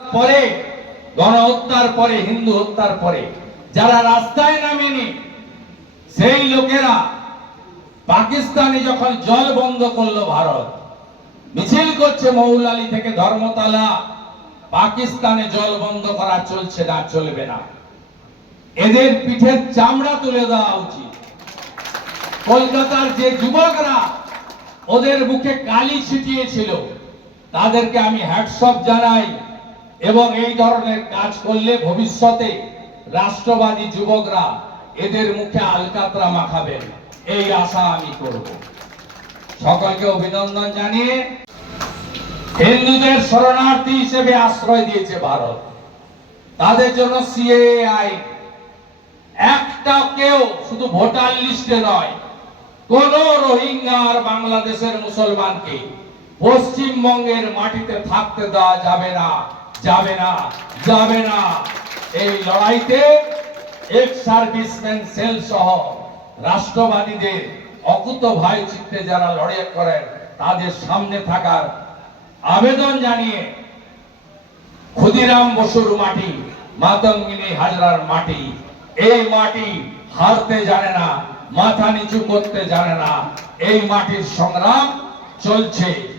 পরে গণহত্যার পরে, হিন্দু হত্যার পরে, যারা রাস্তায় নামেনি, সেই লোকেরা পাকিস্তানে যখন জল বন্ধ করল ভারত, মিছিল করছে মৌলালি থেকে ধর্মতলা, পাকিস্তানে জল বন্ধ করা চলছে না, চলবে না। এদের পিঠের চামড়া তুলে দেওয়া উচিত। কলকাতার যে যুবকরা ওদের মুখে কালি ছিটিয়েছিল, তাদেরকে আমি হ্যাটসঅপ জানাই। এবং এই ধরনের কাজ করলে ভবিষ্যতে রাষ্ট্রবাদী যুবকরা এদের মুখে আলকাতরা মাখাবেন। এই আশা আমি করব। সকলকে অভিনন্দন জানিয়ে হিন্দুদের শরণার্থী হিসেবে আশ্রয় দিয়েছে ভারত। তাদের জন্য সিএআই একটা কেউ শুধু ভোটার লিস্টে নয়, কোন রোহিঙ্গা আর বাংলাদেশের মুসলমানকে পশ্চিমবঙ্গের মাটিতে থাকতে দেওয়া যাবে না। যাবে না যাবে না। এই লড়াইতে এক সার্ভিসম্যান সেল সহ রাষ্ট্রবাদীদের অকুত ভাই চিত্তে যারা লড়াই করেন, তাদের সামনে থাকার আবেদন জানিয়ে ক্ষুদিরাম বসুর মাটি, মাতঙ্গিনী হাজরার মাটি, এই মাটি হারতে জানে না, মাথা নিচু করতে জানে না, এই মাটির সংগ্রাম চলছে।